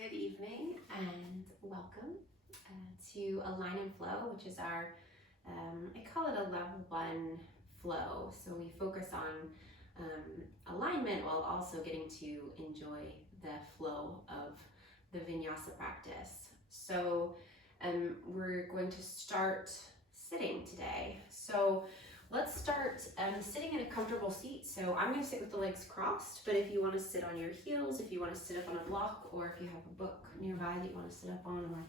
Good evening and welcome to Align and Flow, which is our, I call it a level 1 flow. So we focus on alignment while also getting to enjoy the flow of the vinyasa practice. So we're going to start sitting today. So let's start sitting in a comfortable seat. So I'm going to sit with the legs crossed, but if you want to sit on your heels, if you want to sit up on a block, or if you have a book nearby that you want to sit up on, or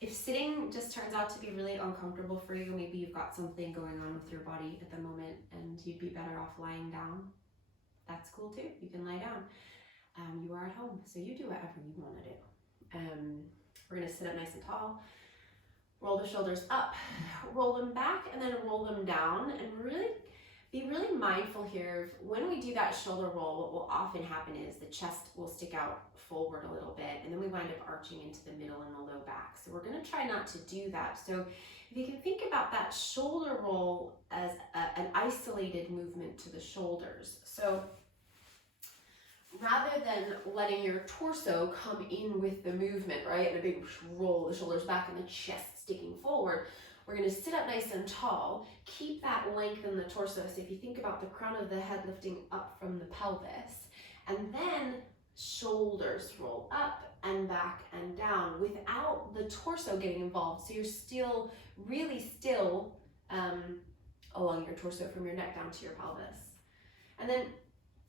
if sitting just turns out to be really uncomfortable for you, maybe you've got something going on with your body at the moment and you'd be better off lying down, that's cool too. You can lie down. You are at home, so you do whatever you want to do. We're going to sit up nice and tall. Roll the shoulders up, roll them back, and then roll them down, and really be really mindful here of when we do that shoulder roll. What will often happen is the chest will stick out forward a little bit, and then we wind up arching into the middle and the low back. So we're going to try not to do that. So if you can think about that shoulder roll as an isolated movement to the shoulders. So rather than letting your torso come in with the movement, right, and a big roll, the shoulders back and the chest sticking forward, we're going to sit up nice and tall, keep that length in the torso. So if you think about the crown of the head lifting up from the pelvis, and then shoulders roll up and back and down without the torso getting involved. So you're still, really still along your torso from your neck down to your pelvis. And then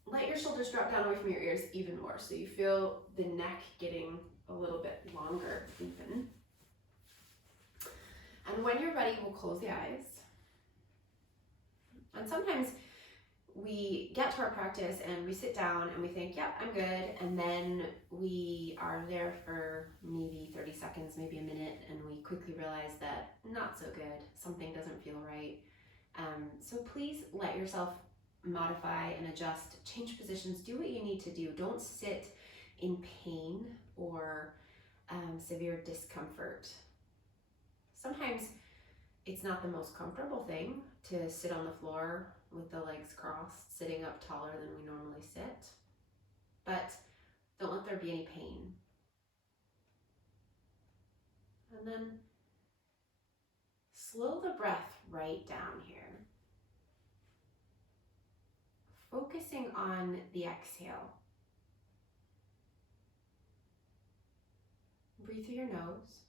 let your shoulders drop down away from your ears even more, so you feel the neck getting a little bit longer even. And when you're ready, we'll close the eyes. And sometimes we get to our practice and we sit down and we think, yep, I'm good. And then we are there for maybe 30 seconds, maybe a minute, and we quickly realize that not so good. Something doesn't feel right. So please let yourself modify and adjust, change positions, do what you need to do. Don't sit in pain or severe discomfort. Sometimes it's not the most comfortable thing to sit on the floor with the legs crossed, sitting up taller than we normally sit, but don't let there be any pain. And then slow the breath right down here. Focusing on the exhale. Breathe through your nose.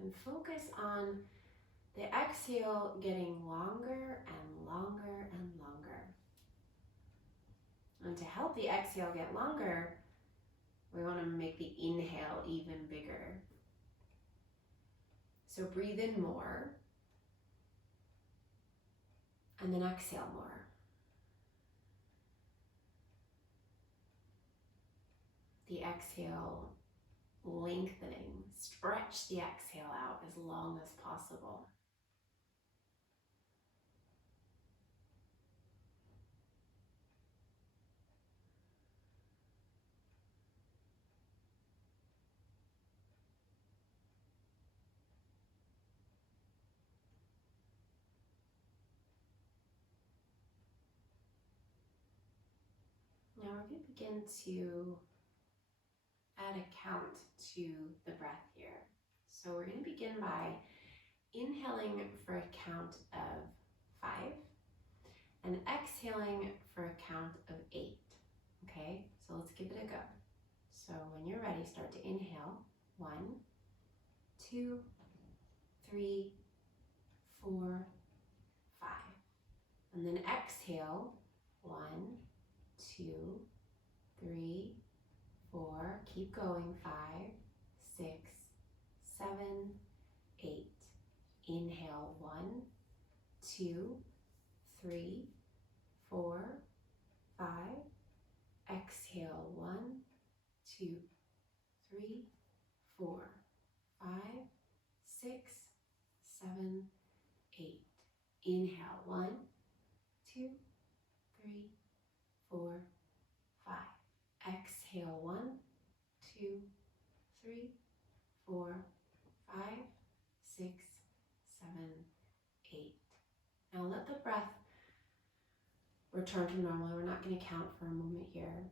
And focus on the exhale getting longer and longer and longer. And to help the exhale get longer, we want to make the inhale even bigger. So breathe in more. And then exhale more. The exhale lengthening, stretch the exhale out as long as possible. Now we're going to begin to add a count to the breath here. So we're going to begin by inhaling for a count of 5 and exhaling for a count of 8. Okay, so let's give it a go. So when you're ready, start to inhale. 1, 2, 3, 4, 5. And then exhale. 1, 2, 3, 4. Keep going. 5, 6, 7, 8. Inhale. 1, 2, 3, 4, 5. Exhale. 1, 2, 3, 4, 5, 6, 7, 8. Inhale. 1, 2, 3, 4, 5. Exhale. 1, 2, 3, 4, 5, 6, 7, 8. Now let the breath return to normal. We're not going to count for a moment here.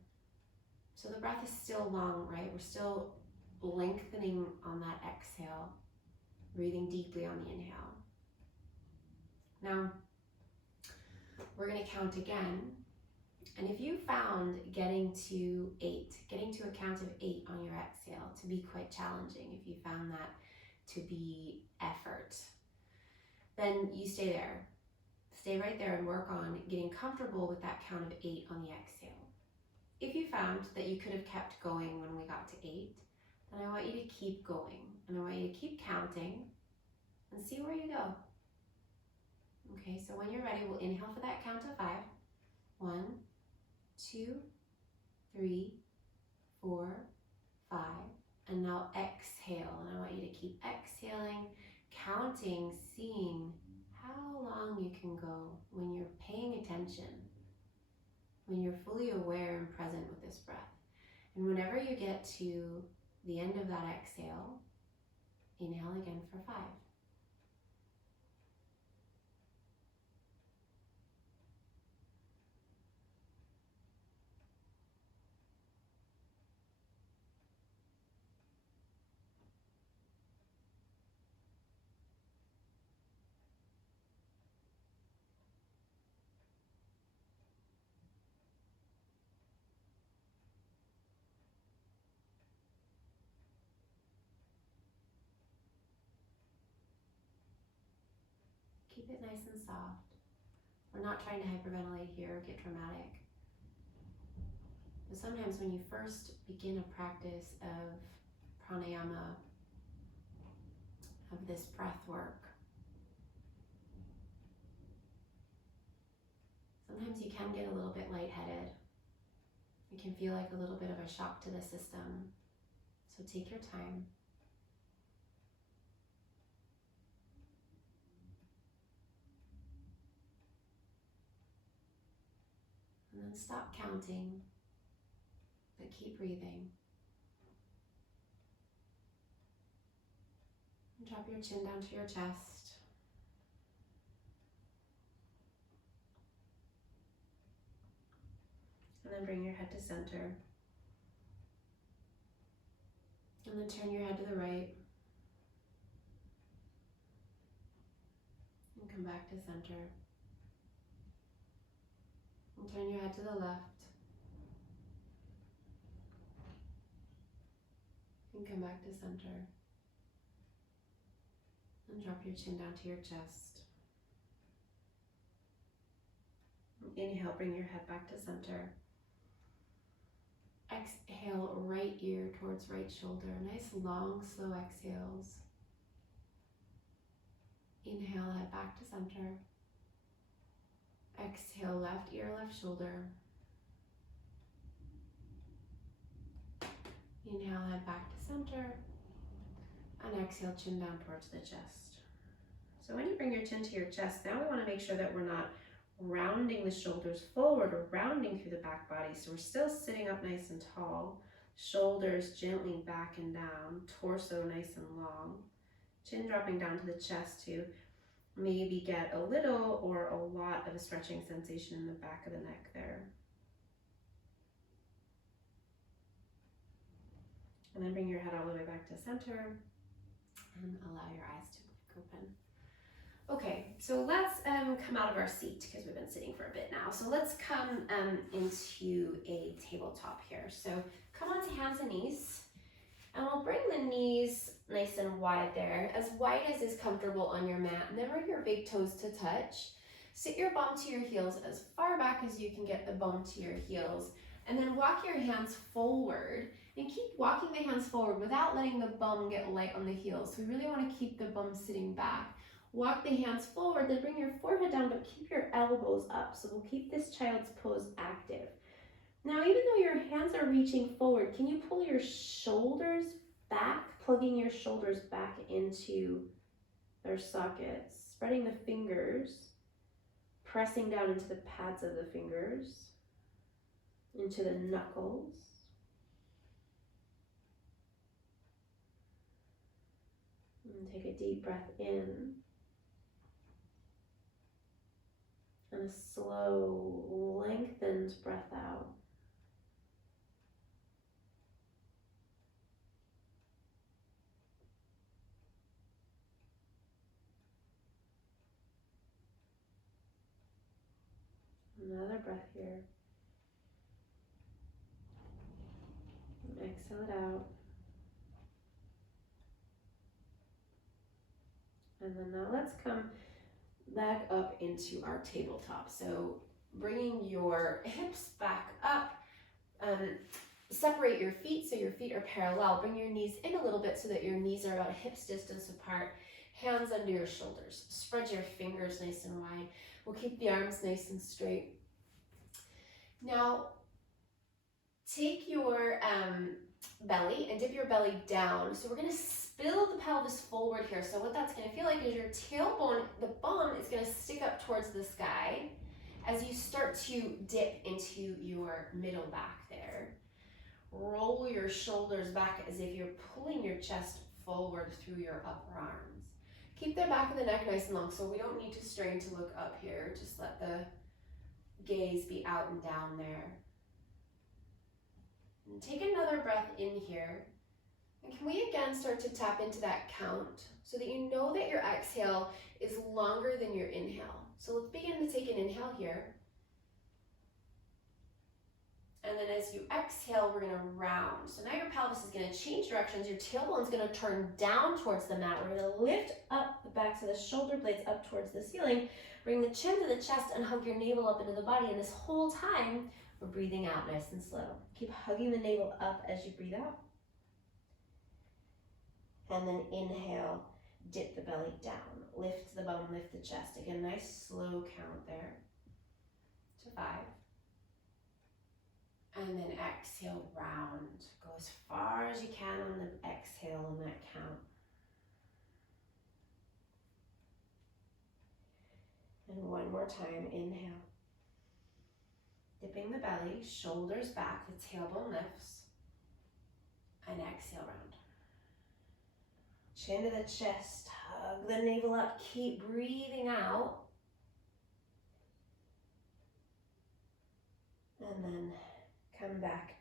So the breath is still long, right? We're still lengthening on that exhale, breathing deeply on the inhale. Now, we're going to count again. And if you found getting to a count of 8 on your exhale to be quite challenging, if you found that to be effort, then you stay there. Stay right there and work on getting comfortable with that count of 8 on the exhale. If you found that you could have kept going when we got to 8, then I want you to keep going. And I want you to keep counting and see where you go. Okay, so when you're ready, we'll inhale for that count of 5. 1, 2, 3, 4, 5. And now exhale. And I want you to keep exhaling, counting, seeing how long you can go when you're paying attention, when you're fully aware and present with this breath. And whenever you get to the end of that exhale, inhale again for 5. Keep it nice and soft. We're not trying to hyperventilate here or get dramatic. But sometimes when you first begin a practice of pranayama, of this breath work, sometimes you can get a little bit lightheaded. It can feel like a little bit of a shock to the system. So take your time. And then stop counting, but keep breathing. And drop your chin down to your chest. And then bring your head to center. And then turn your head to the right. And come back to center. And turn your head to the left. And come back to center. And drop your chin down to your chest. Inhale, bring your head back to center. Exhale, right ear towards right shoulder. Nice long, slow exhales. Inhale, head back to center. Exhale, left ear, left shoulder. Inhale, head back to center. And exhale, chin down towards the chest. So when you bring your chin to your chest, now we want to make sure that we're not rounding the shoulders forward or rounding through the back body. So we're still sitting up nice and tall. Shoulders gently back and down. Torso nice and long. Chin dropping down to the chest to maybe get a little or a lot of a stretching sensation in the back of the neck there. And then bring your head all the way back to center and allow your eyes to blink open. Okay, so let's come out of our seat because we've been sitting for a bit now. So let's come into a tabletop here. So come onto hands and knees, and we'll bring the knees nice and wide there, as wide as is comfortable on your mat. Never your big toes to touch. Sit your bum to your heels as far back as you can get the bum to your heels, and then walk your hands forward. And keep walking the hands forward without letting the bum get light on the heels. So we really want to keep the bum sitting back. Walk the hands forward, then bring your forehead down, but keep your elbows up. So we'll keep this child's pose active. Now, even though your hands are reaching forward, can you pull your shoulders back, plugging your shoulders back into their sockets, spreading the fingers, pressing down into the pads of the fingers, into the knuckles. And take a deep breath in. And a slow, lengthened breath out. Another breath here. And exhale it out. And then now let's come back up into our tabletop. So bringing your hips back up, separate your feet so your feet are parallel. Bring your knees in a little bit so that your knees are about hips distance apart. Hands under your shoulders. Spread your fingers nice and wide. We'll keep the arms nice and straight. Now, take your belly and dip your belly down. So we're going to spill the pelvis forward here. So what that's going to feel like is your tailbone, the bum is going to stick up towards the sky as you start to dip into your middle back there. Roll your shoulders back as if you're pulling your chest forward through your upper arms. Keep the back of the neck nice and long, so we don't need to strain to look up here. Just let the gaze be out and down there. And take another breath in here. And can we again start to tap into that count so that you know that your exhale is longer than your inhale. So let's begin to take an inhale here. And then as you exhale, we're gonna round. So now your pelvis is gonna change directions. Your tailbone's gonna turn down towards the mat. We're gonna lift up the backs of the shoulder blades up towards the ceiling. Bring the chin to the chest and hug your navel up into the body. And this whole time, we're breathing out nice and slow. Keep hugging the navel up as you breathe out. And then inhale, dip the belly down. Lift the bum, lift the chest. Again, nice slow count there. To 5. And then exhale, round. Go as far as you can on the exhale on that count. And one more time, inhale. Dipping the belly, shoulders back, the tailbone lifts. And exhale, round. Chin to the chest, hug the navel up, keep breathing out. And then come back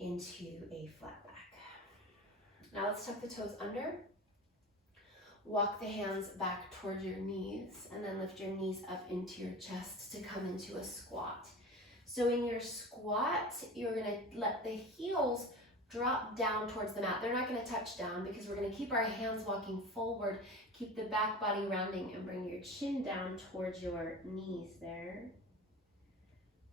into a flat back. Now let's tuck the toes under. Walk the hands back towards your knees and then lift your knees up into your chest to come into a squat. So in your squat, you're gonna let the heels drop down towards the mat. They're not gonna touch down because we're gonna keep our hands walking forward, keep the back body rounding and bring your chin down towards your knees there.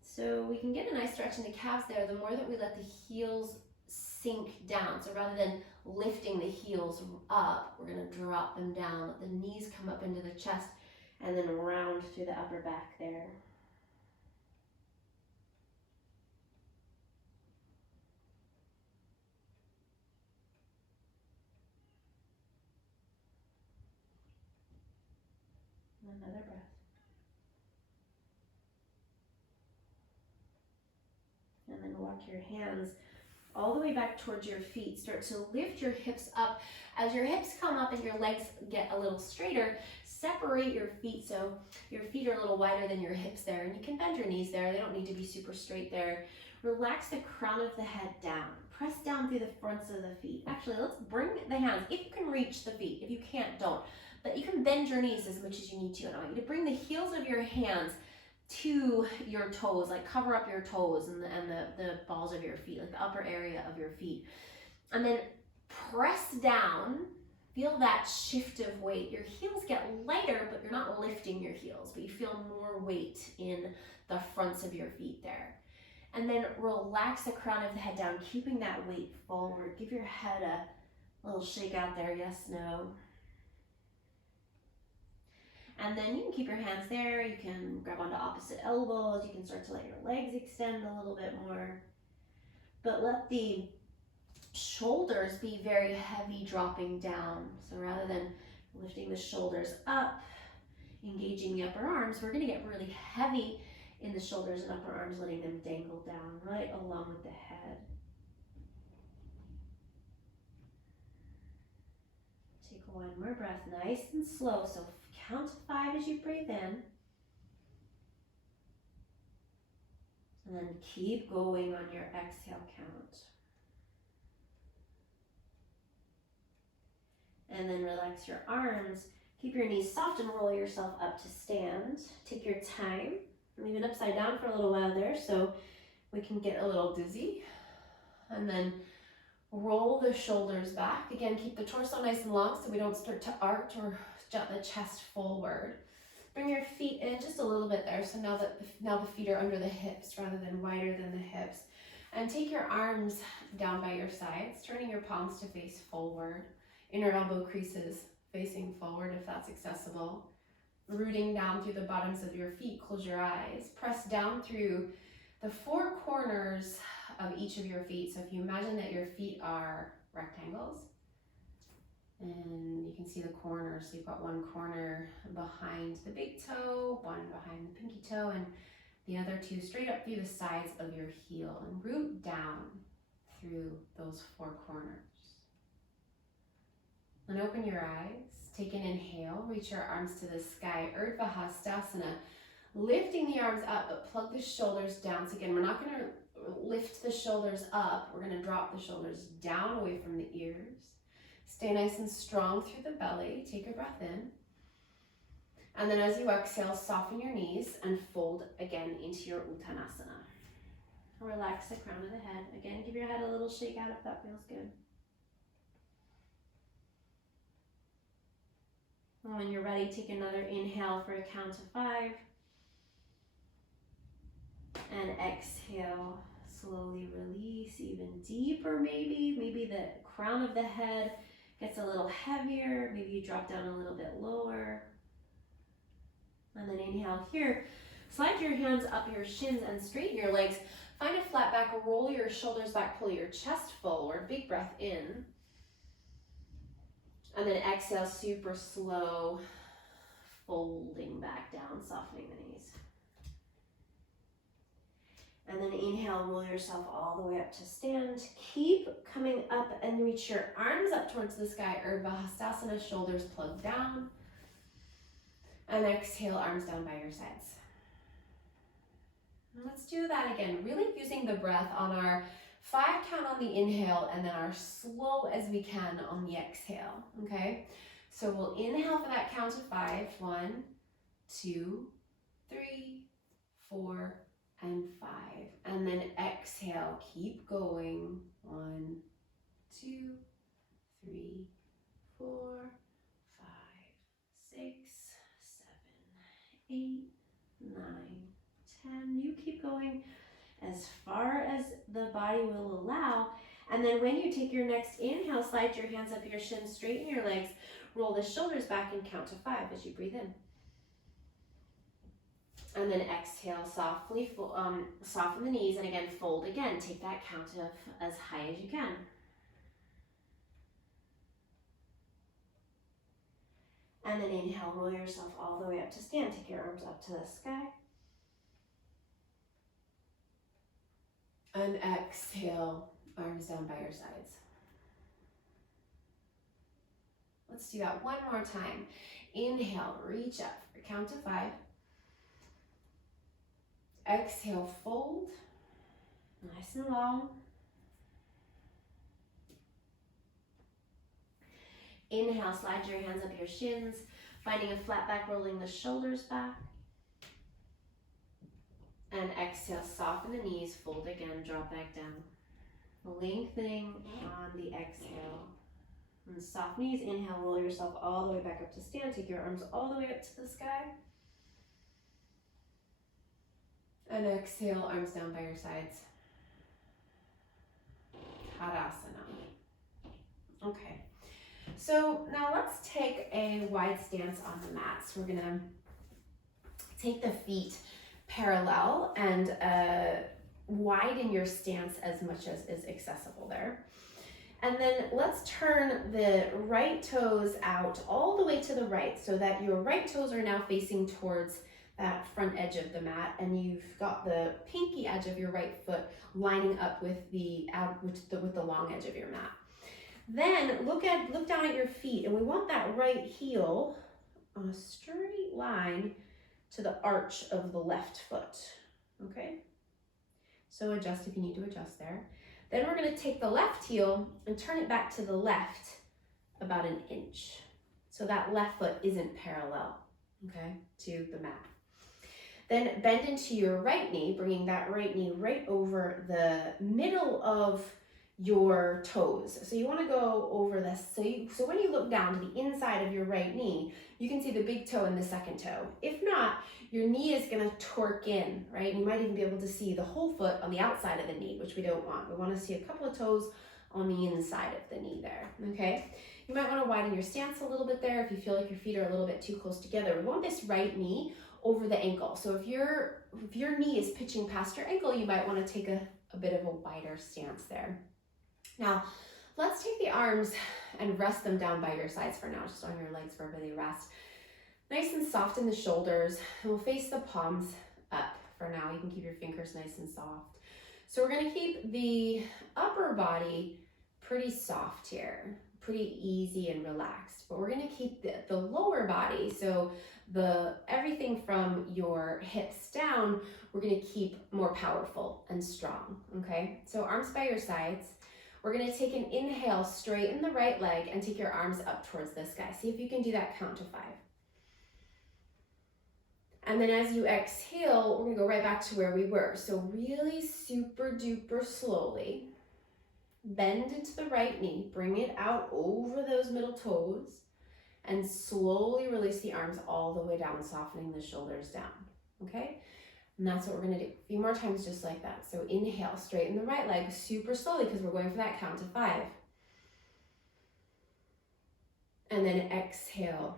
So we can get a nice stretch in the calves there the more that we let the heels sink down. So rather than lifting the heels up, we're gonna drop them down, let the knees come up into the chest and then round through the upper back there. Another breath. And then walk your hands all the way back towards your feet. Start to lift your hips up. As your hips come up and your legs get a little straighter, separate your feet so your feet are a little wider than your hips there. And you can bend your knees there. They don't need to be super straight there. Relax the crown of the head down. Press down through the fronts of the feet. Actually, let's bring the hands, if you can reach the feet. If you can't, don't. But you can bend your knees as much as you need to. And I want you to bring the heels of your hands to your toes, like cover up your toes and the balls of your feet, like the upper area of your feet. And then press down, feel that shift of weight. Your heels get lighter, but you're not lifting your heels, but you feel more weight in the fronts of your feet there. And then relax the crown of the head down, keeping that weight forward. Give your head a little shake out there, yes, no. And then you can keep your hands there. You can grab onto opposite elbows. You can start to let your legs extend a little bit more. But let the shoulders be very heavy dropping down. So rather than lifting the shoulders up, engaging the upper arms, we're going to get really heavy in the shoulders and upper arms, letting them dangle down right along with the head. Take one more breath, nice and slow. So count to 5 as you breathe in. then keep going on your exhale count. And then relax your arms. Keep your knees soft and roll yourself up to stand. Take your time. Leave it upside down for a little while there so we can get a little dizzy. And then roll the shoulders back. Again, keep the torso nice and long so we don't start to arch or jut the chest forward. Bring your feet in just a little bit there. So now the feet are under the hips rather than wider than the hips. And take your arms down by your sides, turning your palms to face forward. Inner elbow creases facing forward if that's accessible. Rooting down through the bottoms of your feet, close your eyes. Press down through the four corners of each of your feet. So if you imagine that your feet are rectangles, and you can see the corners. So you've got one corner behind the big toe, one behind the pinky toe, and the other two straight up through the sides of your heel, and root down through those four corners. And open your eyes. Take an inhale, reach your arms to the sky, Urdhva Hastasana. Lifting the arms up, but plug the shoulders down. So again, we're not going to lift the shoulders up. We're going to drop the shoulders down away from the ears. Stay nice and strong through the belly. Take a breath in. And then as you exhale, soften your knees and fold again into your Uttanasana. Relax the crown of the head. Again, give your head a little shake out if that feels good. And when you're ready, take another inhale for a count of 5. And exhale, slowly release even deeper maybe. Maybe the crown of the head gets a little heavier. Maybe you drop down a little bit lower. And then inhale here. Slide your hands up your shins and straighten your legs. Find a flat back, roll your shoulders back, pull your chest forward. Big breath in. And then exhale, super slow, folding back down, softening the knees. And then inhale, roll yourself all the way up to stand. Keep coming up and reach your arms up towards the sky. Urdhva Hastasana, shoulders plugged down. And exhale, arms down by your sides. And let's do that again, really using the breath on our 5 count on the inhale and then our slow as we can on the exhale, okay? So we'll inhale for that count of 5. 1, 2, 3, 4, and 5. And then exhale, keep going. 1, 2, 3, 4, 5, 6, 7, 8, 9, 10. You keep going as far as the body will allow. And then when you take your next inhale, slide your hands up your shins, straighten your legs, roll the shoulders back and count to 5 as you breathe in. And then exhale, softly soften the knees, and again, fold again. Take that count of as high as you can. And then inhale, roll yourself all the way up to stand. Take your arms up to the sky. And exhale, arms down by your sides. Let's do that one more time. Inhale, reach up for a count of 5. Exhale, fold, nice and long. Inhale, slide your hands up your shins, finding a flat back, rolling the shoulders back. And exhale, soften the knees, fold again, drop back down. Lengthening on the exhale. And soft knees, inhale, roll yourself all the way back up to stand. Take your arms all the way up to the sky. And exhale, arms down by your sides. Tadasana. Okay, so now let's take a wide stance on the mat. So we're gonna take the feet parallel and widen your stance as much as is accessible there. And then let's turn the right toes out all the way to the right so that your right toes are now facing towards that front edge of the mat, and you've got the pinky edge of your right foot lining up with the long edge of your mat. Then look down at your feet, and we want that right heel on a straight line to the arch of the left foot, okay? So adjust if you need to adjust there. Then we're gonna take the left heel and turn it back to the left about an inch. So that left foot isn't parallel, okay, to the mat. Then bend into your right knee, bringing that right knee right over the middle of your toes. So you want to go over this. So when you look down to the inside of your right knee, you can see the big toe and the second toe. If not, your knee is going to torque in, right? You might even be able to see the whole foot on the outside of the knee, which we don't want. We want to see a couple of toes on the inside of the knee there, okay? You might want to widen your stance a little bit there if you feel like your feet are a little bit too close together. We want this right knee over the ankle. So if your knee is pitching past your ankle, you might want to take a bit of a wider stance there. Now, let's take the arms and rest them down by your sides for now, just on your legs wherever they rest. Nice and soft in the shoulders, and we'll face the palms up for now. You can keep your fingers nice and soft. So we're gonna keep the upper body pretty soft here, pretty easy and relaxed, but we're gonna keep the lower body, so everything from your hips down, we're gonna keep more powerful and strong, okay? So arms by your sides. We're gonna take an inhale, straighten the right leg and take your arms up towards the sky. See if you can do that count to 5. And then as you exhale, we're gonna go right back to where we were. So really super duper slowly, bend into the right knee, bring it out over those middle toes, and slowly release the arms all the way down, softening the shoulders down, okay? And that's what we're gonna do. A few more times just like that. So inhale, straighten the right leg super slowly because we're going for that count to 5. And then exhale,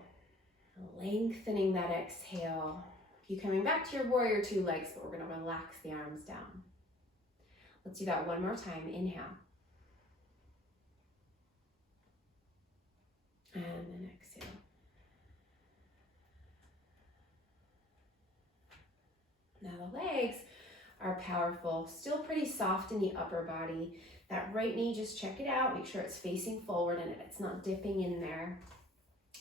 lengthening that exhale. Keep coming back to your warrior 2 legs, but we're gonna relax the arms down. Let's do that one more time. Inhale. And then exhale. Now the legs are powerful, still pretty soft in the upper body. That right knee, just check it out. Make sure it's facing forward and it's not dipping in there.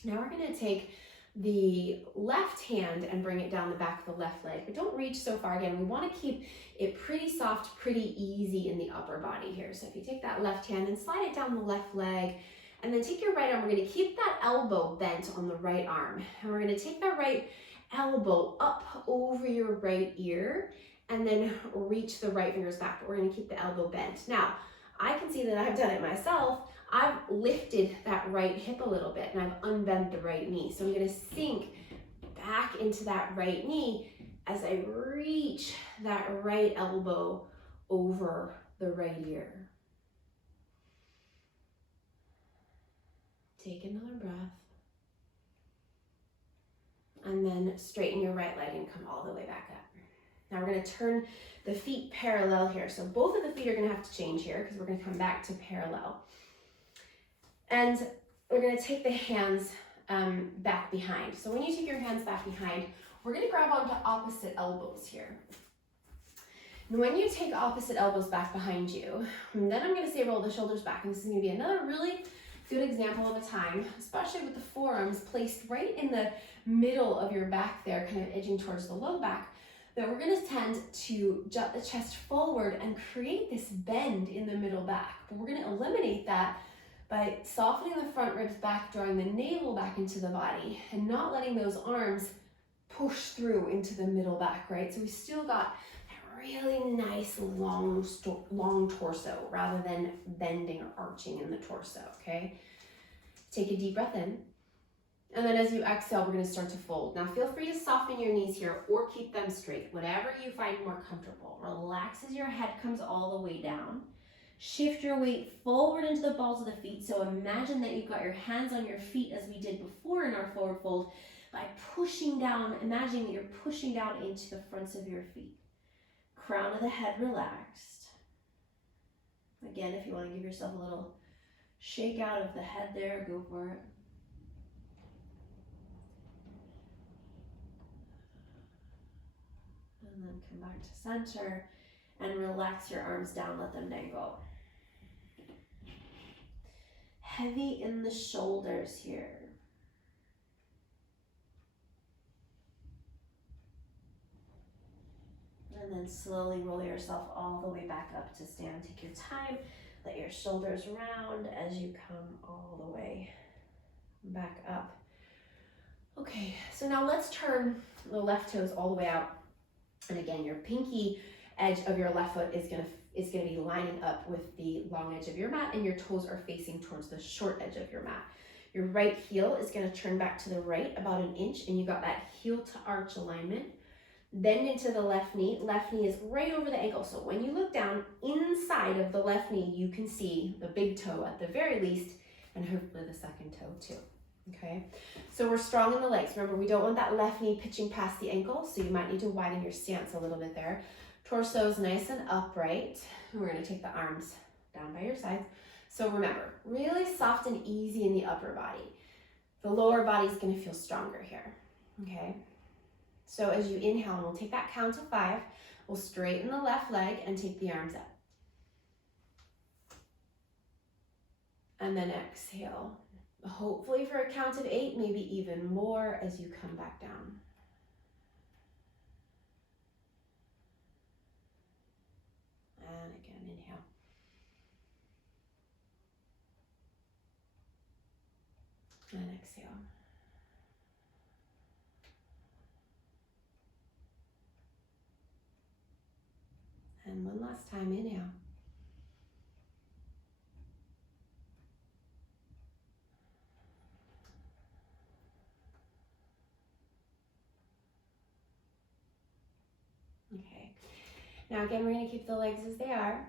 Now we're gonna take the left hand and bring it down the back of the left leg, but don't reach so far. Again, we wanna keep it pretty soft, pretty easy in the upper body here. So if you take that left hand and slide it down the left leg, and then take your right arm, we're gonna keep that elbow bent on the right arm. And we're gonna take that right elbow up over your right ear and then reach the right fingers back, but we're gonna keep the elbow bent. Now, I can see that I've done it myself. I've lifted that right hip a little bit and I've unbent the right knee. So I'm gonna sink back into that right knee as I reach that right elbow over the right ear. Take another breath. And then straighten your right leg and come all the way back up. Now we're gonna turn the feet parallel here. So both of the feet are gonna have to change here because we're gonna come back to parallel. And we're gonna take the hands back behind. So when you take your hands back behind, we're gonna grab onto opposite elbows here. And when you take opposite elbows back behind you, then I'm gonna say roll the shoulders back. And this is gonna be another really good example of a time, especially with the forearms placed right in the middle of your back there, kind of edging towards the low back, that we're gonna tend to jut the chest forward and create this bend in the middle back. But we're gonna eliminate that by softening the front ribs back, drawing the navel back into the body, and not letting those arms push through into the middle back, right? So we still got that really nice long torso rather than bending or arching in the torso, okay? Take a deep breath in. And then as you exhale, we're gonna start to fold. Now feel free to soften your knees here or keep them straight, whatever you find more comfortable. Relax as your head comes all the way down. Shift your weight forward into the balls of the feet. So imagine that you've got your hands on your feet as we did before in our forward fold by pushing down, imagining that you're pushing down into the fronts of your feet. Crown of the head relaxed. Again, if you want to give yourself a little shake out of the head there, go for it. And then come back to center and relax your arms down, let them dangle. Heavy in the shoulders here. And And then slowly roll yourself all the way back up to stand. Take your time. Let your shoulders round as you come all the way back up. Okay, so now let's turn the left toes all the way out. And again, your pinky edge of your left foot is gonna be lining up with the long edge of your mat, and your toes are facing towards the short edge of your mat. Your right heel is gonna turn back to the right about an inch, and you got that heel to arch alignment. Bend into the left knee. Left knee is right over the ankle. So when you look down inside of the left knee, you can see the big toe at the very least, and hopefully the second toe too. Okay, so we're strong in the legs. Remember, we don't want that left knee pitching past the ankle, so you might need to widen your stance a little bit there. Torso is nice and upright. We're gonna take the arms down by your sides. So remember, really soft and easy in the upper body. The lower body is gonna feel stronger here, okay? So as you inhale, we'll take that count of 5. We'll straighten the left leg and take the arms up. And then exhale. Hopefully for a count of 8, maybe even more as you come back down. And again, inhale. And exhale. And one last time, inhale. Okay. Now again, we're gonna keep the legs as they are.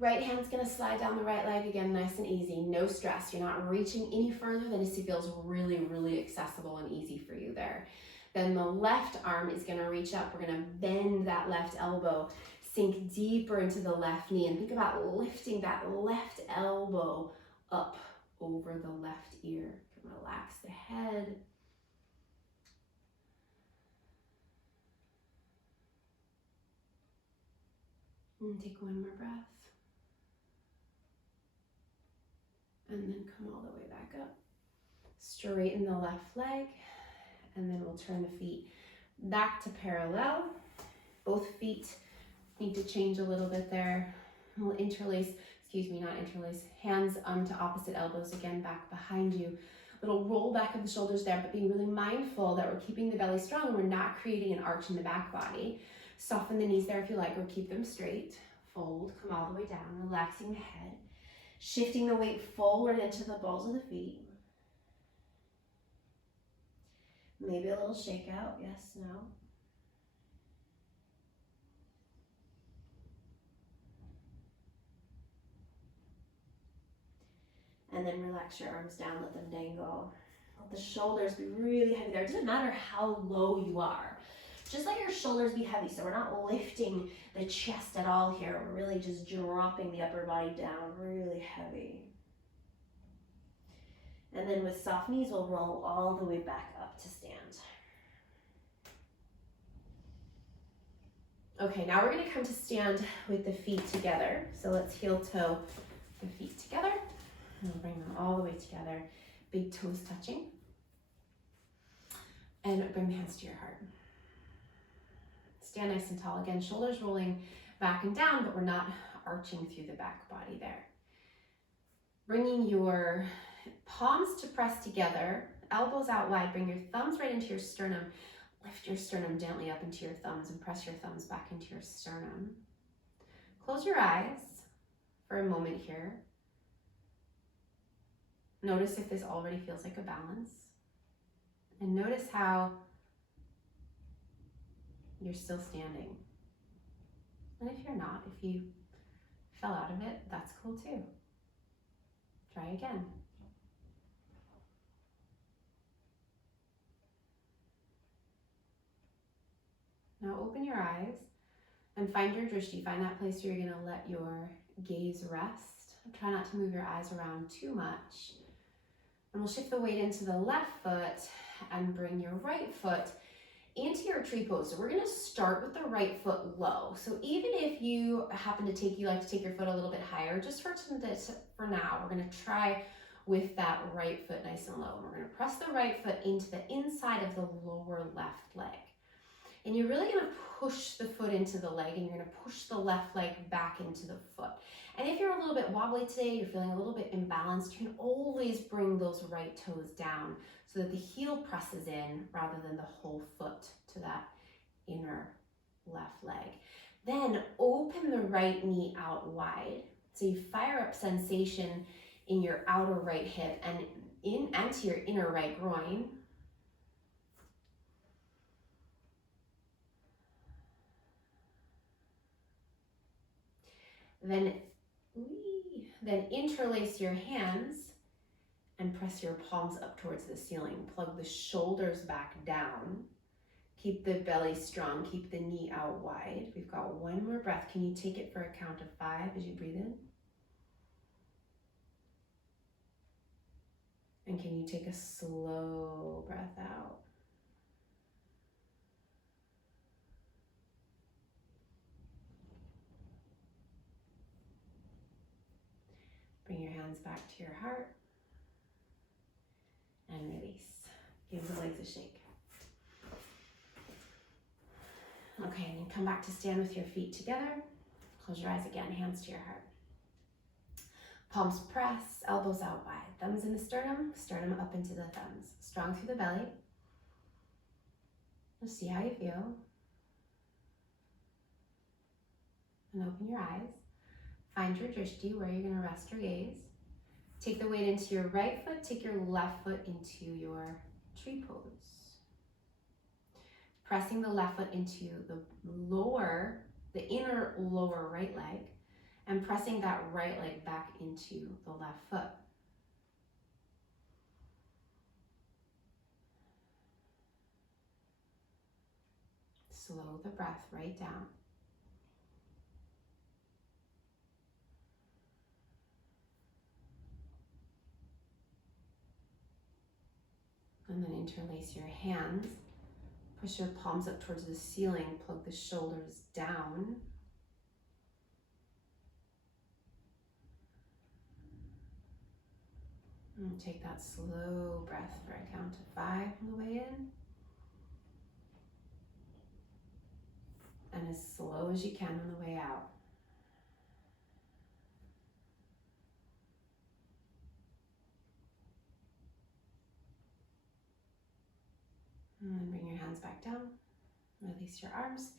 Right hand's gonna slide down the right leg again, nice and easy, no stress. You're not reaching any further than it feels really, really accessible and easy for you there. Then the left arm is gonna reach up. We're gonna bend that left elbow, sink deeper into the left knee, and think about lifting that left elbow up over the left ear. Relax the head. And take one more breath. And then come all the way back up. Straighten the left leg, and then we'll turn the feet back to parallel. Both feet need to change a little bit there. We'll interlace, not interlace, hands onto opposite elbows, again back behind you. Little roll back of the shoulders there, but being really mindful that we're keeping the belly strong. We're not creating an arch in the back body. Soften the knees there if you like, or keep them straight. Fold, come all the way down, relaxing the head. Shifting the weight forward into the balls of the feet. Maybe a little shake out, yes, no. And then relax your arms down, let them dangle. Let the shoulders be really heavy there. It doesn't matter how low you are. Just let your shoulders be heavy, so we're not lifting the chest at all here. We're really just dropping the upper body down, really heavy. And then with soft knees, we'll roll all the way back up to stand. Okay, now we're gonna come to stand with the feet together. So let's heel toe the feet together. And we'll bring them all the way together. Big toes touching. And bring the hands to your heart. Stand nice and tall. Again, shoulders rolling back and down, but we're not arching through the back body there. Bringing your palms to press together, elbows out wide, bring your thumbs right into your sternum. Lift your sternum gently up into your thumbs and press your thumbs back into your sternum. Close your eyes for a moment here. Notice if this already feels like a balance. And notice how you're still standing. And if you're not, if you fell out of it, that's cool too. Try again. Now open your eyes and find your drishti. Find that place where you're gonna let your gaze rest. Try not to move your eyes around too much. And we'll shift the weight into the left foot and bring your right foot into your tree pose. So we're gonna start with the right foot low. So even if you happen to like to take your foot a little bit higher, just for now, we're gonna try with that right foot nice and low. And we're gonna press the right foot into the inside of the lower left leg. And you're really gonna push the foot into the leg, and you're gonna push the left leg back into the foot. And if you're a little bit wobbly today, you're feeling a little bit imbalanced, you can always bring those right toes down so that the heel presses in rather than the whole foot to that inner left leg. Then open the right knee out wide. So you fire up sensation in your outer right hip and to your inner right groin. Then interlace your hands and press your palms up towards the ceiling. Plug the shoulders back down. Keep the belly strong, keep the knee out wide. We've got one more breath. Can you take it for a count of 5 as you breathe in? And can you take a slow breath out? Bring your hands back to your heart and release. Give the legs a shake. Okay, and then come back to stand with your feet together. Close your eyes again, hands to your heart. Palms press, elbows out wide. Thumbs in the sternum, sternum up into the thumbs. Strong through the belly. Just see how you feel. And open your eyes. Find your drishti, where you're gonna rest your gaze. Take the weight into your right foot, take your left foot into your tree pose. Pressing the left foot into the inner lower right leg, and pressing that right leg back into the left foot. Slow the breath right down. And then interlace your hands. Push your palms up towards the ceiling. Plug the shoulders down. And take that slow breath for a count of 5 on the way in. And as slow as you can on the way out. And then bring your hands back down. Release your arms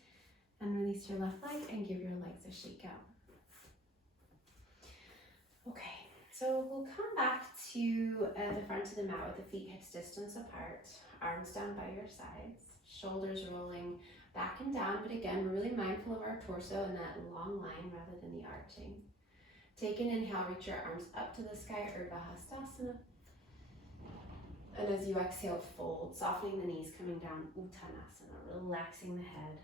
and release your left leg and give your legs a shake out. Okay, so we'll come back to the front of the mat with the feet hips distance apart, arms down by your sides, shoulders rolling back and down, but again, we're really mindful of our torso and that long line rather than the arching. Take an inhale, reach your arms up to the sky, Urdhva Hastasana. And as you exhale, fold, softening the knees, coming down, Uttanasana, relaxing the head.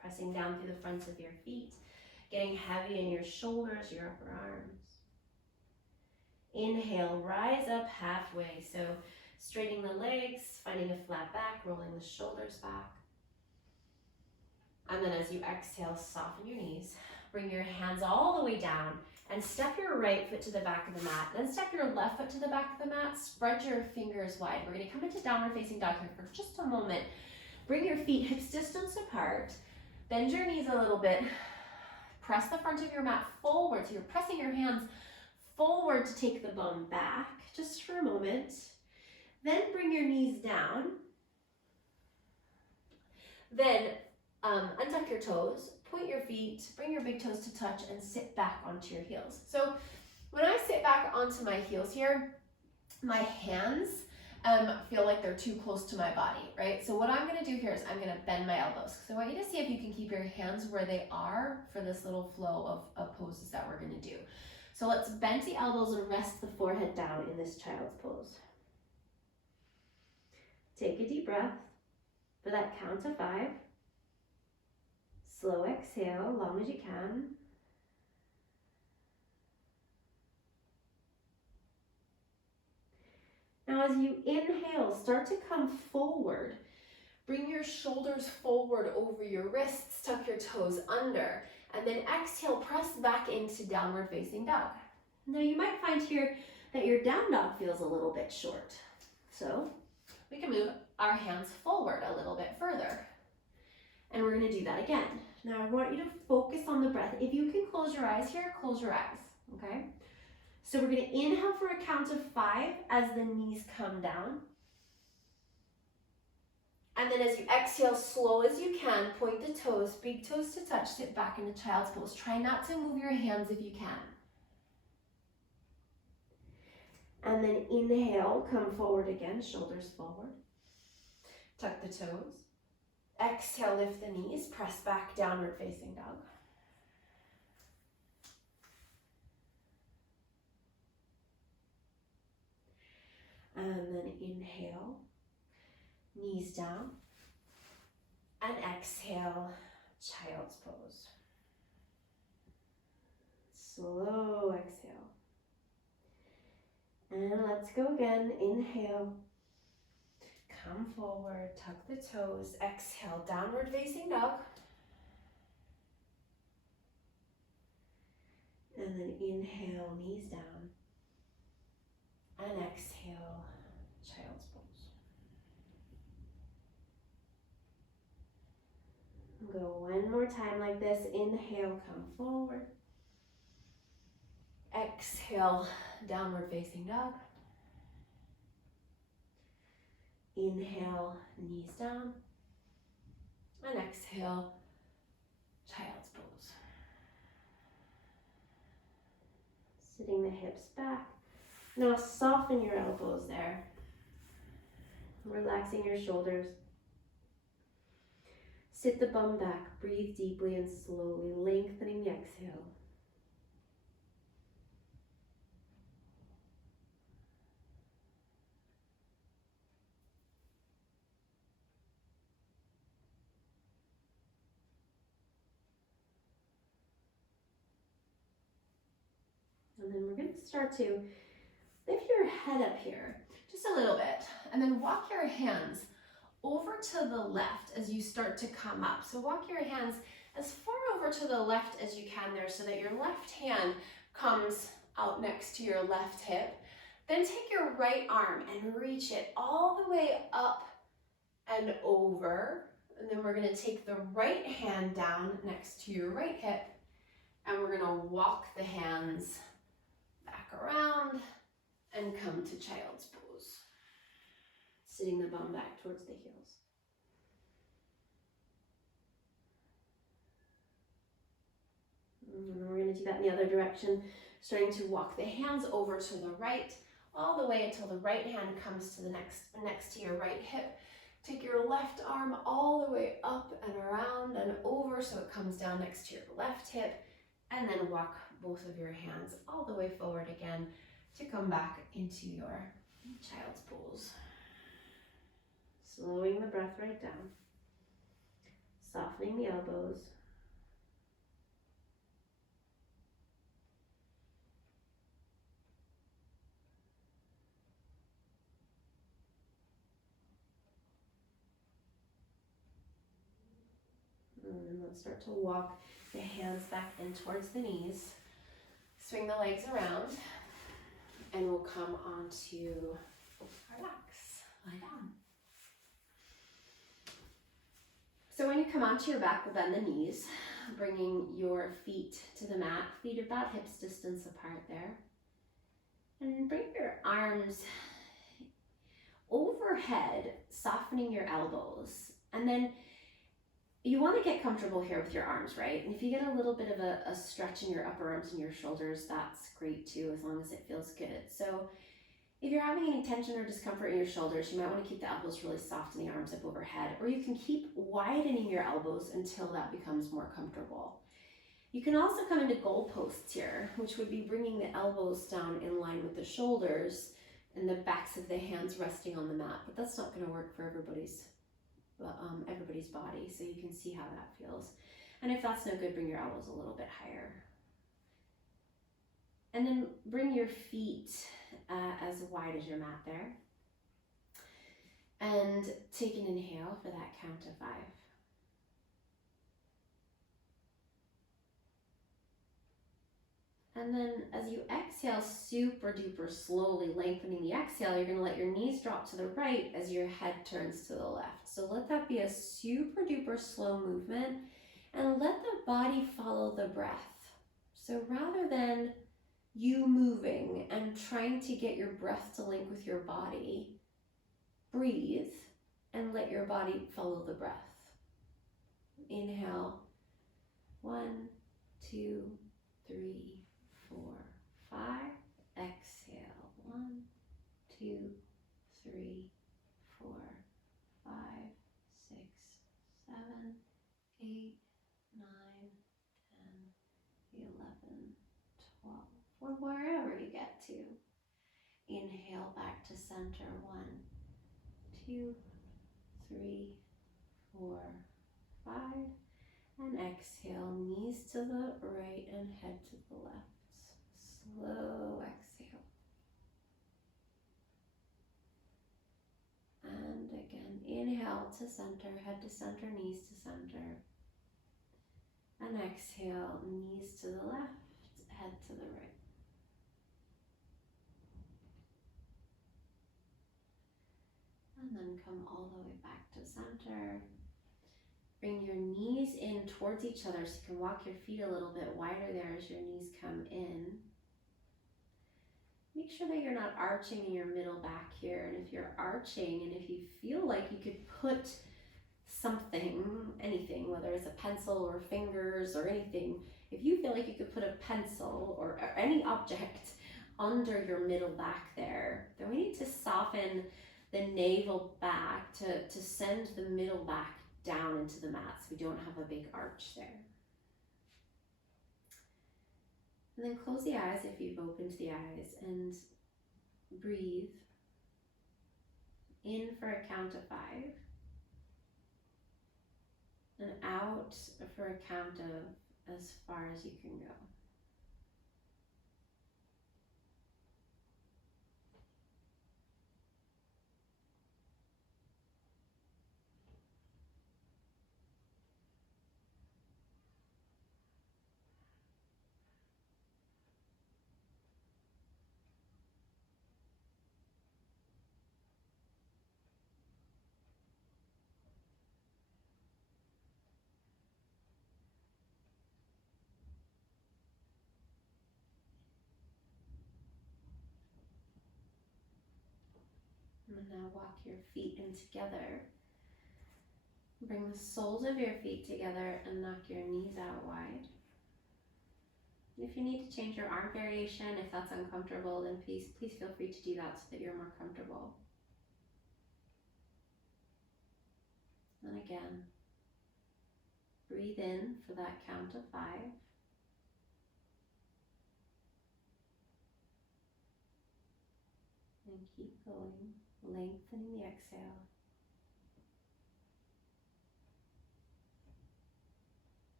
Pressing down through the fronts of your feet, getting heavy in your shoulders, your upper arms. Inhale, rise up halfway. So straightening the legs, finding a flat back, rolling the shoulders back. And then as you exhale, soften your knees. Bring your hands all the way down and step your right foot to the back of the mat. Then step your left foot to the back of the mat. Spread your fingers wide. We're going to come into downward facing dog here for just a moment. Bring your feet hips distance apart. Bend your knees a little bit. Press the front of your mat forward. So you're pressing your hands forward to take the bum back just for a moment. Then bring your knees down. Then untuck your toes. Point your feet, bring your big toes to touch, and sit back onto your heels. So when I sit back onto my heels here, my hands feel like they're too close to my body, right? So what I'm gonna do here is I'm gonna bend my elbows. So I want you to see if you can keep your hands where they are for this little flow of poses that we're gonna do. So let's bend the elbows and rest the forehead down in this child's pose. Take a deep breath for that count of 5. Slow exhale, long as you can. Now as you inhale, start to come forward. Bring your shoulders forward over your wrists, tuck your toes under, and then exhale, press back into downward facing dog. Now you might find here that your down dog feels a little bit short. So we can move our hands forward a little bit further. And we're gonna do that again. Now I want you to focus on the breath. If you can close your eyes here, close your eyes, okay? So we're gonna inhale for a count of 5 as the knees come down. And then as you exhale, slow as you can, point the toes, big toes to touch, sit back into child's pose. Try not to move your hands if you can. And then inhale, come forward again, shoulders forward. Tuck the toes. Exhale, lift the knees, press back, downward facing dog. And then inhale, knees down. And exhale, child's pose. Slow exhale. And let's go again. Inhale. Come forward, tuck the toes. Exhale, downward facing dog. And then inhale, knees down. And exhale, child's pose. Go one more time like this. Inhale, come forward. Exhale, downward facing dog. Inhale, knees down. And exhale, child's pose. Sitting the hips back. Now soften your elbows there. Relaxing your shoulders. Sit the bum back, breathe deeply and slowly, lengthening the exhale. And then we're going to start to lift your head up here, just a little bit, and then walk your hands over to the left as you start to come up. So walk your hands as far over to the left as you can there so that your left hand comes out next to your left hip. Then take your right arm and reach it all the way up and over. And then we're going to take the right hand down next to your right hip, and we're going to walk the hands back around and come to child's pose. Sitting the bum back towards the heels. And we're going to do that in the other direction, starting to walk the hands over to the right, all the way until the right hand comes to the next to your right hip. Take your left arm all the way up and around and over so it comes down next to your left hip, and then walk both of your hands all the way forward again to come back into your child's pose. Slowing the breath right down, softening the elbows. And let's start to walk the hands back in towards the knees. Swing the legs around, and we'll come onto relax, lie down. So when you come onto your back, we'll bend the knees, bringing your feet to the mat. Feet are about hips distance apart there. And bring your arms overhead, softening your elbows. And then you want to get comfortable here with your arms, right? And if you get a little bit of a stretch in your upper arms and your shoulders, that's great too, as long as it feels good. So if you're having any tension or discomfort in your shoulders, you might want to keep the elbows really soft and the arms up overhead, or you can keep widening your elbows until that becomes more comfortable. You can also come into goal posts here, which would be bringing the elbows down in line with the shoulders and the backs of the hands resting on the mat, but that's not going to work for everybody's body, so you can see how that feels. And if that's no good, bring your elbows a little bit higher. And then bring your feet as wide as your mat there. And take an inhale for that count of 5. And then as you exhale, super duper slowly lengthening the exhale, you're gonna let your knees drop to the right as your head turns to the left. So let that be a super duper slow movement and let the body follow the breath. So rather than you moving and trying to get your breath to link with your body, breathe and let your body follow the breath. Inhale, 1, 2, 3, 4, 5. Exhale, 1, 2, 3, 4, 5, 6, 7, 8, 9, 10, 11, 12, or wherever you get to. Inhale back to center, 1, 2, 3, 4, 5. And exhale, knees to the right and head to the left. Slow exhale. And again, inhale to center, head to center, knees to center. And exhale, knees to the left, head to the right. And then come all the way back to center. Bring your knees in towards each other so you can walk your feet a little bit wider there as your knees come in. Make sure that you're not arching in your middle back here. And if you're arching and if you feel like you could put something, anything, whether it's a pencil or fingers or anything, if you feel like you could put a pencil or any object under your middle back there, then we need to soften the navel back to send the middle back down into the mat so we don't have a big arch there. And then close the eyes if you've opened the eyes and breathe in for a count of 5 and out for a count of as far as you can go. And now walk your feet in together. Bring the soles of your feet together and knock your knees out wide. If you need to change your arm variation, if that's uncomfortable, then please feel free to do that so that you're more comfortable. And again, breathe in for that count of 5. And keep going, lengthening the exhale.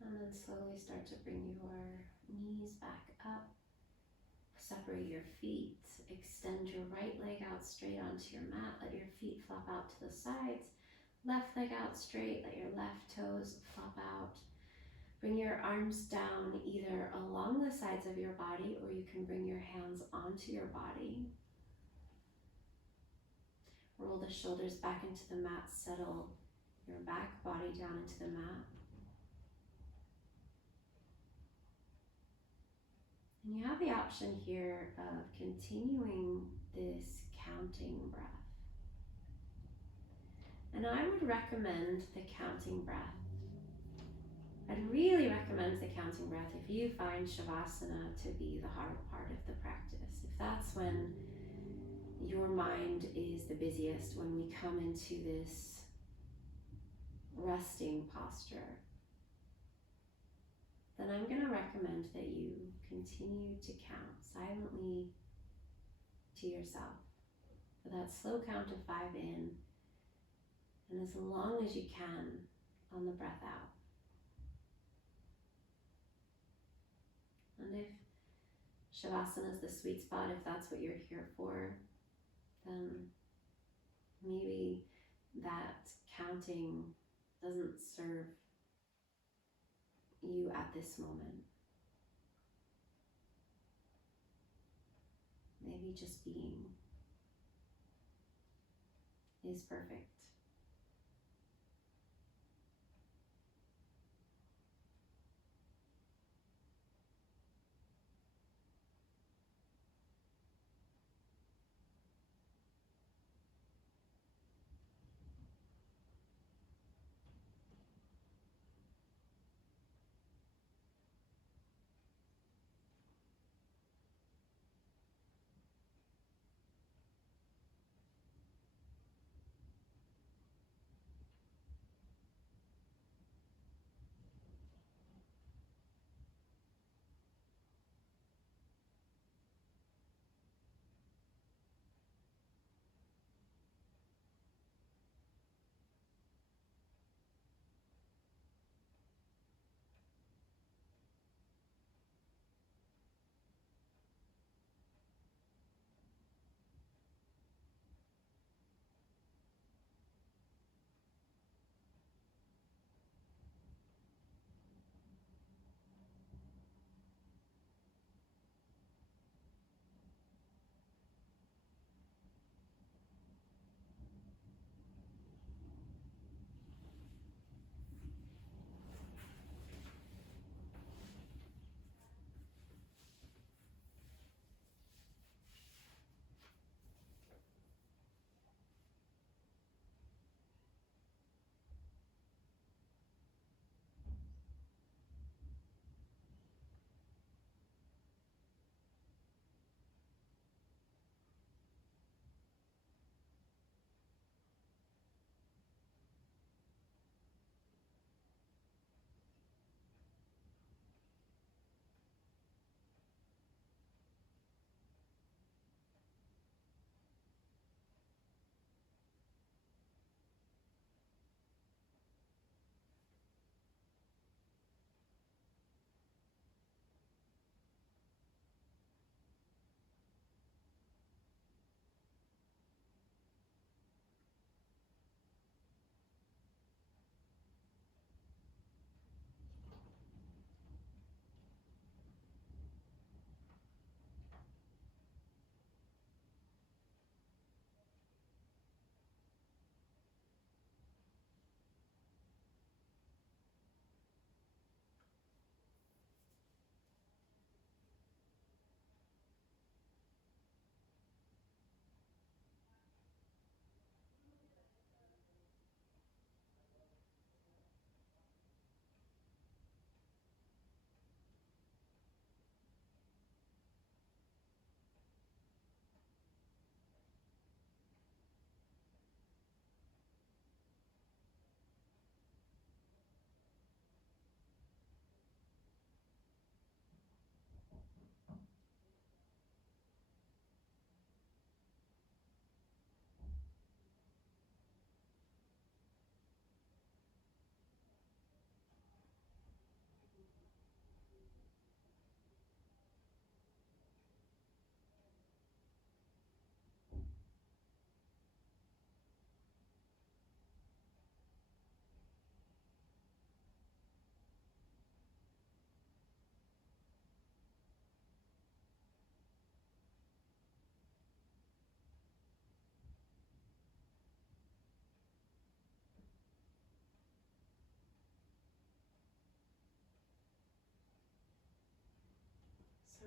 And then slowly start to bring your knees back up. Separate your feet. Extend your right leg out straight onto your mat. Let your feet flop out to the sides. Left leg out straight. Let your left toes flop out. Bring your arms down either along the sides of your body or you can bring your hands onto your body. Roll the shoulders back into the mat. Settle your back body down into the mat. And you have the option here of continuing this counting breath. And I would recommend the counting breath. I'd really recommend the counting breath if you find Shavasana to be the hard part of the practice. If that's when your mind is the busiest, when we come into this resting posture. then I'm going to recommend that you continue to count silently to yourself for that slow count of 5 in, and as long as you can on the breath out. And if Shavasana is the sweet spot, if that's what you're here for, then maybe that counting doesn't serve you at this moment. Maybe just being is perfect.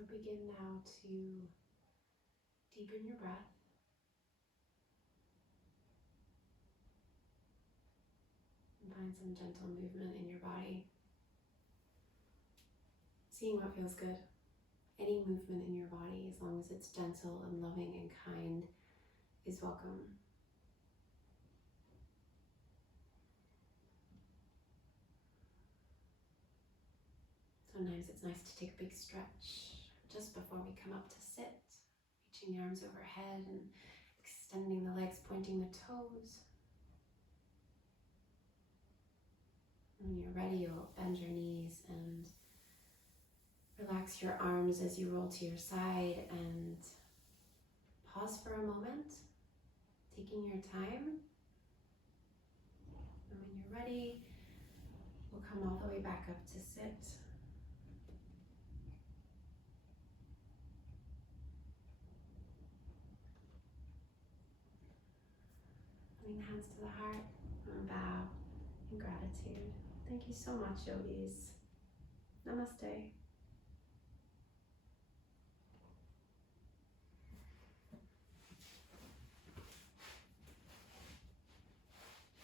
So begin now to deepen your breath. And find some gentle movement in your body. Seeing what feels good. Any movement in your body, as long as it's gentle and loving and kind, is welcome. So Sometimes it's nice to take a big stretch just before we come up to sit, reaching the arms overhead and extending the legs, pointing the toes. When you're ready, you'll bend your knees and relax your arms as you roll to your side and pause for a moment, taking your time. And when you're ready, we'll come all the way back up to sit. Bring hands to the heart and bow in gratitude. Thank you so much, yogis. Namaste.